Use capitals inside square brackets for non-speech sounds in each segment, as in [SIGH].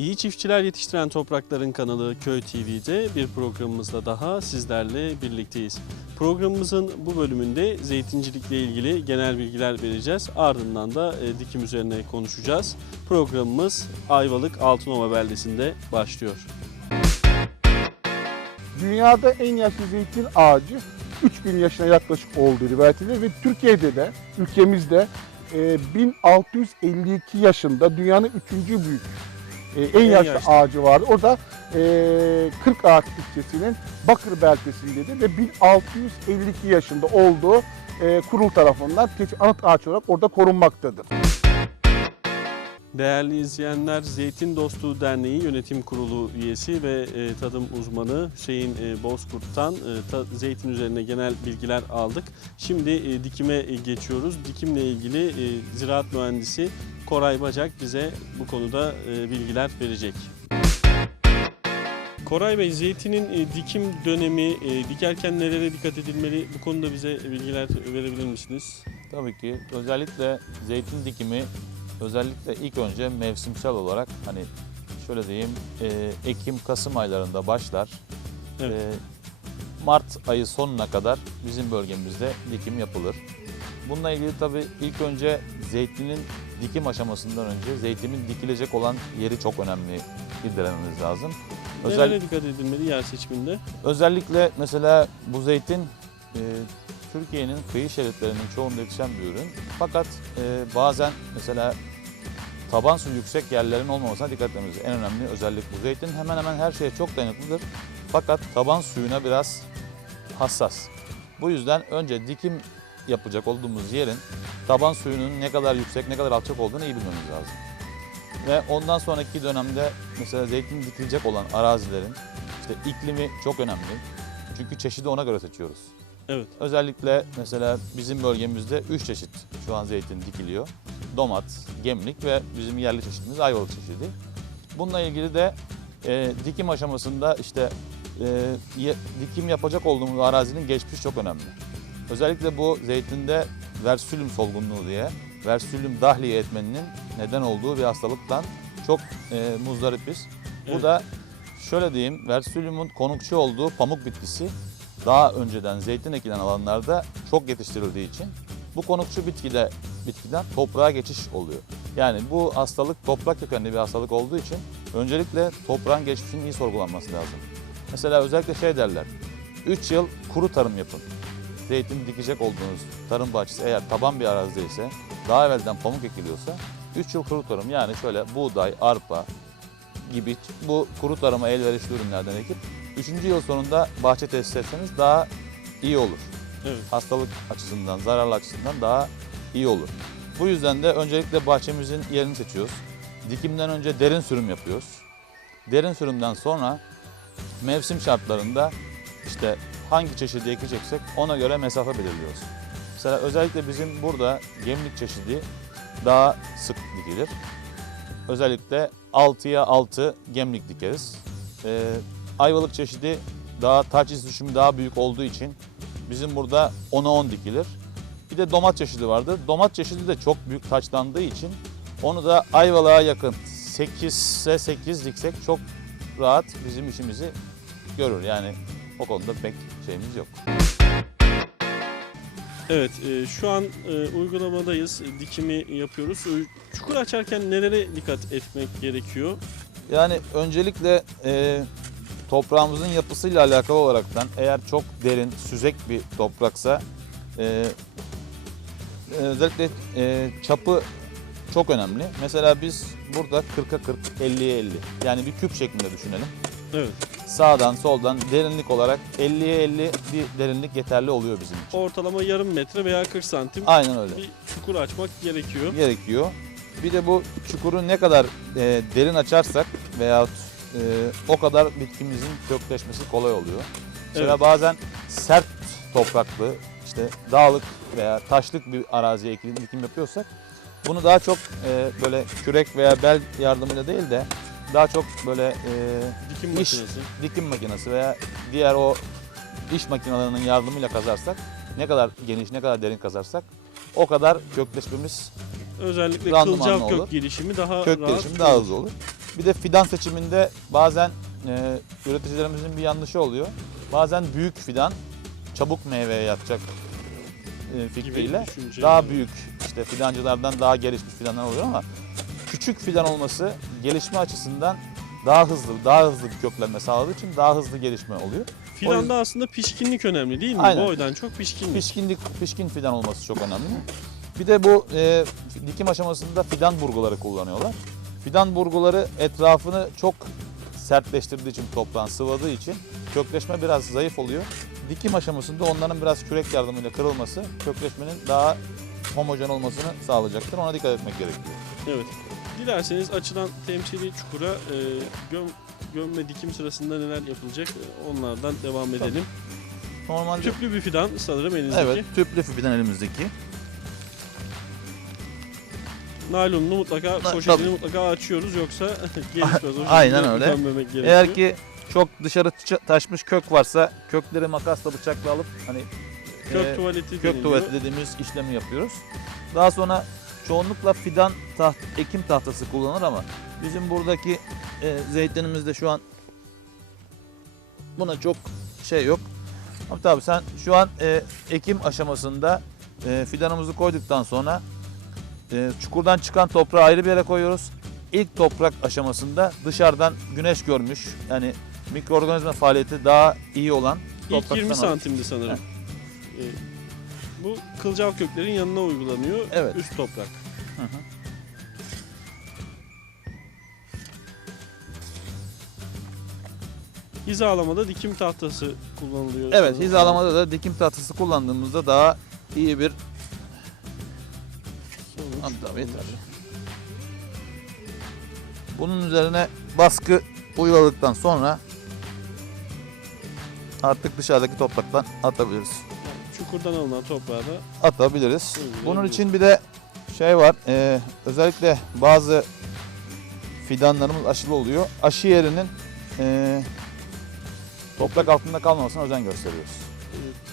çiftçiler yetiştiren toprakların kanalı Köy TV'de bir programımızda daha sizlerle birlikteyiz. Programımızın bu bölümünde zeytincilikle ilgili genel bilgiler vereceğiz. Ardından da e, dikim üzerine konuşacağız. Programımız Ayvalık Altınova beldesinde başlıyor. Dünyada en yaşlı zeytin ağacı 3000 yaşına yaklaşık olduğu rivayet edilir ve Türkiye'de de ülkemizde e, 1652 yaşında dünyanın üçüncü büyük e, en, En yaşlı, yaşlı. ağacı vardı. O da e, 40 Ağaç ilçesinin Bakır beldesindedir ve 1652 yaşında olduğu e, kurul tarafından anıt ağaç olarak orada korunmaktadır. Değerli izleyenler, Zeytin Dostu Derneği Yönetim Kurulu üyesi ve e, tadım uzmanı Hüseyin e, Bozkurt'tan e, ta- zeytin üzerine genel bilgiler aldık. Şimdi e, dikime e, geçiyoruz. Dikimle ilgili e, ziraat mühendisi Koray Bacak bize bu konuda e, bilgiler verecek. Koray Bey, zeytinin e, dikim dönemi, e, dikerken nelere dikkat edilmeli? Bu konuda bize bilgiler verebilir misiniz? Tabii ki özellikle zeytin dikimi özellikle ilk önce mevsimsel olarak hani şöyle diyeyim Ekim-Kasım aylarında başlar. Evet. Mart ayı sonuna kadar bizim bölgemizde dikim yapılır. Bununla ilgili tabii ilk önce zeytinin dikim aşamasından önce zeytinin dikilecek olan yeri çok önemli bildirmemiz lazım. Özel, Nelere dikkat edilmeli yer seçiminde? Özellikle mesela bu zeytin e, Türkiye'nin kıyı şeritlerinin çoğunda yetişen bir ürün. Fakat e, bazen mesela taban su yüksek yerlerin olmamasına dikkat etmemiz. En önemli özellik bu. Zeytin hemen hemen her şeye çok dayanıklıdır. Fakat taban suyuna biraz hassas. Bu yüzden önce dikim yapacak olduğumuz yerin taban suyunun ne kadar yüksek ne kadar alçak olduğunu iyi bilmemiz lazım. Ve ondan sonraki dönemde mesela zeytin dikilecek olan arazilerin işte iklimi çok önemli. Çünkü çeşidi ona göre seçiyoruz. Evet. Özellikle mesela bizim bölgemizde 3 çeşit şu an zeytin dikiliyor. Domat, gemlik ve bizim yerli çeşidimiz ayvalık çeşidi. Bununla ilgili de e, dikim aşamasında işte e, dikim yapacak olduğumuz arazinin geçmişi çok önemli. Özellikle bu zeytinde versülüm solgunluğu diye versülüm dahliye etmeninin neden olduğu bir hastalıktan çok e, muzdaripiz. Bu Evet. da şöyle diyeyim versülümün konukçu olduğu pamuk bitkisi daha önceden zeytin ekilen alanlarda çok yetiştirildiği için bu konukçu bitkide bitkiden toprağa geçiş oluyor. Yani bu hastalık toprak kökenli bir hastalık olduğu için öncelikle toprağın geçmişinin iyi sorgulanması lazım. Mesela özellikle şey derler. 3 yıl kuru tarım yapın. Zeytin dikecek olduğunuz tarım bahçesi eğer taban bir arazide ise daha evvelden pamuk ekiliyorsa 3 yıl kuru tarım yani şöyle buğday, arpa gibi bu kuru tarıma elverişli ürünlerden ekip 3. yıl sonunda bahçe tesis etseniz daha iyi olur. Evet. Hastalık açısından, zararlı açısından daha iyi olur. Bu yüzden de öncelikle bahçemizin yerini seçiyoruz. Dikimden önce derin sürüm yapıyoruz. Derin sürümden sonra mevsim şartlarında işte hangi çeşidi ekeceksek ona göre mesafe belirliyoruz. Mesela özellikle bizim burada gemlik çeşidi daha sık dikilir. Özellikle 6'ya 6 gemlik dikeriz. Ee, ayvalık çeşidi daha taç iz düşümü daha büyük olduğu için bizim burada 10'a 10 dikilir. Bir de domat çeşidi vardır. Domat çeşidi de çok büyük taçlandığı için onu da ayvalığa yakın 8'e 8 diksek çok rahat bizim işimizi görür. Yani o konuda pek şeyimiz yok. Evet, e, şu an e, uygulamadayız. Dikimi yapıyoruz. E, Çukur açarken nelere dikkat etmek gerekiyor? Yani öncelikle e, toprağımızın yapısıyla alakalı olaraktan eğer çok derin, süzek bir topraksa e, e, özellikle e, çapı çok önemli. Mesela biz burada 40'a 40, 50'ye 50 yani bir küp şeklinde düşünelim. Evet. Sağdan soldan derinlik olarak 50'ye 50 bir derinlik yeterli oluyor bizim için. Ortalama yarım metre veya 40 santim Aynen öyle. bir çukur açmak gerekiyor. gerekiyor. Bir de bu çukuru ne kadar e, derin açarsak veya e, o kadar bitkimizin kökleşmesi kolay oluyor. Mesela Evet. bazen sert topraklı, işte dağlık veya taşlık bir araziye ekim, dikim yapıyorsak bunu daha çok e, böyle kürek veya bel yardımıyla değil de daha çok böyle e, Dikim İş. makinesi. dikim makinesi veya diğer o iş makinelerinin yardımıyla kazarsak ne kadar geniş ne kadar derin kazarsak o kadar kökleşmemiz Özellikle Randımanlı kılcal olur. kök gelişimi daha kök rahat gelişimi daha hızlı olur. Bir de fidan seçiminde bazen e, üreticilerimizin bir yanlışı oluyor. Bazen büyük fidan çabuk meyveye yatacak e, fikriyle daha büyük işte fidancılardan daha gelişmiş fidanlar oluyor ama küçük fidan olması gelişme açısından daha hızlı, daha hızlı bir köklenme sağladığı için daha hızlı gelişme oluyor. Filanda aslında pişkinlik önemli değil mi? Aynen. Boydan çok pişkinlik. Pişkinlik, pişkin fidan olması çok önemli. Bir de bu e, dikim aşamasında fidan burguları kullanıyorlar. Fidan burguları etrafını çok sertleştirdiği için toprağın sıvadığı için kökleşme biraz zayıf oluyor. Dikim aşamasında onların biraz kürek yardımıyla kırılması kökleşmenin daha homojen olmasını sağlayacaktır. Ona dikkat etmek gerekiyor. Evet. Dilerseniz açılan temsili çukura e, göm, gömme dikim sırasında neler yapılacak e, onlardan devam edelim. Normalde Tüplü bir fidan sanırım elinizdeki. evet tüplü fidan elimizdeki. Naylonunu mutlaka, Na- poşetini tabii. mutlaka açıyoruz yoksa [LAUGHS] gelişmez. [LAUGHS] O Aynen şekilde öyle. gömmemek gerekiyor. Eğer ki çok dışarı taşmış kök varsa kökleri makasla bıçakla alıp hani kök e, tuvaleti kök deniliyor. tuvaleti dediğimiz işlemi yapıyoruz. Daha sonra çoğunlukla fidan taht, ekim tahtası kullanılır ama bizim buradaki e, zeytinimizde şu an buna çok şey yok. Ama tabii sen şu an e, ekim aşamasında e, fidanımızı koyduktan sonra e, çukurdan çıkan toprağı ayrı bir yere koyuyoruz. İlk toprak aşamasında dışarıdan güneş görmüş yani mikroorganizma faaliyeti daha iyi olan İlk topraktan 20 alıyoruz. santimdi sanırım. E, bu kılcal köklerin yanına uygulanıyor. Evet. Üst toprak. Hı hı. Hizalamada dikim tahtası kullanılıyor. Evet, sanırım. hizalamada da dikim tahtası kullandığımızda daha iyi bir Sonuç. Tamam, yeter. Bunun üzerine baskı uyguladıktan sonra artık dışarıdaki topraktan atabiliriz. Çukurdan alınan toprağı da Atabiliriz. Bunun için bir de şey var. e, özellikle bazı fidanlarımız aşılı oluyor. Aşı yerinin e, toprak altında kalmamasına özen gösteriyoruz.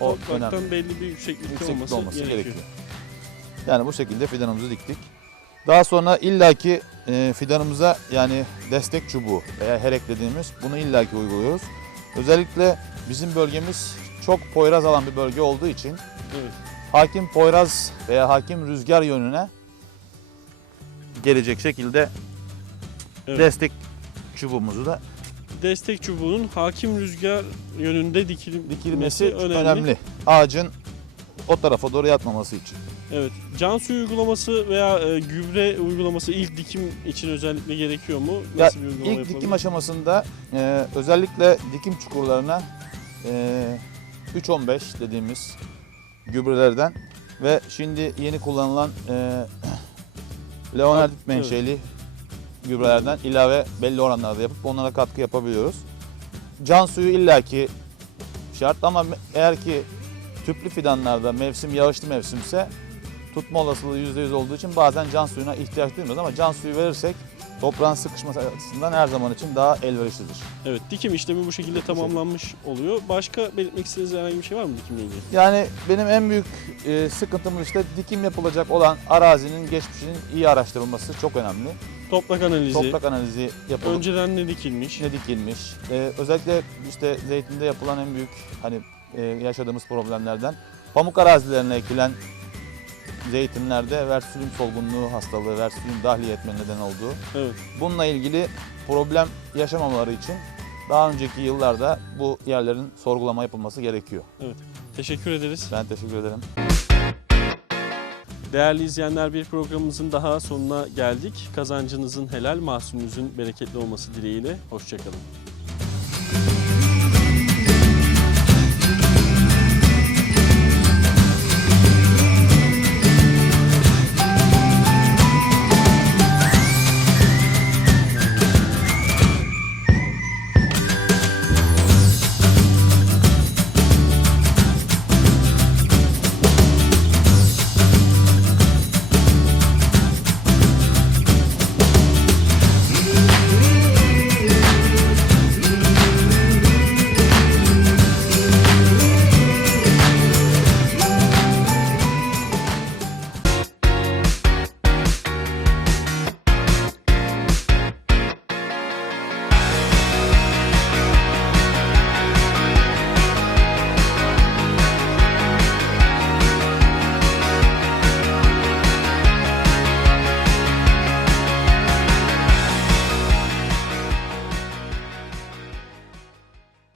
O topraktan önemli. belli bir yükseklikte, Yükseklikte olması, olması gerekiyor. gerekiyor. Yani bu şekilde fidanımızı diktik. Daha sonra illaki e, fidanımıza yani destek çubuğu veya herek dediğimiz bunu illaki uyguluyoruz. Özellikle bizim bölgemiz çok poyraz alan bir bölge olduğu için Evet. hakim poyraz veya hakim rüzgar yönüne gelecek şekilde Evet. destek çubuğumuzu da Destek çubuğunun hakim rüzgar yönünde dikilim, dikilmesi önemli. önemli. Ağacın o tarafa doğru yatmaması için. Evet. Can suyu uygulaması veya e, gübre uygulaması ilk dikim için özellikle gerekiyor mu? Ya, Nasıl bir uygulama İlk yapılabilir? dikim aşamasında e, özellikle dikim çukurlarına e, 3-15 dediğimiz gübrelerden ve şimdi yeni kullanılan e, [CLEARS THROAT] Leonardit Evet. menşeli gübrelerden ilave belli oranlarda yapıp onlara katkı yapabiliyoruz. Can suyu illaki şart ama eğer ki tüplü fidanlarda mevsim yağışlı mevsimse tutma olasılığı %100 olduğu için bazen can suyuna ihtiyaç duymuyoruz ama can suyu verirsek toprağın sıkışması açısından her zaman için daha elverişlidir. Evet. Dikim işlemi bu şekilde tamamlanmış oluyor. Başka belirtmek istediğiniz herhangi bir şey var mı dikimle ilgili? Yani benim en büyük e, sıkıntım işte dikim yapılacak olan arazinin geçmişinin iyi araştırılması çok önemli. Toprak analizi. Toprak analizi yapılıp Önceden ne dikilmiş? ne dikilmiş. E, özellikle işte zeytinde yapılan en büyük hani e, yaşadığımız problemlerden pamuk arazilerine ekilen zeytinlerde versülin solgunluğu hastalığı, versülin dahliye etme neden olduğu. Evet. Bununla ilgili problem yaşamamaları için daha önceki yıllarda bu yerlerin sorgulama yapılması gerekiyor. Teşekkür ederiz. Ben teşekkür ederim. Değerli izleyenler bir programımızın daha sonuna geldik. Kazancınızın helal, mahsulünüzün bereketli olması dileğiyle. Hoşçakalın.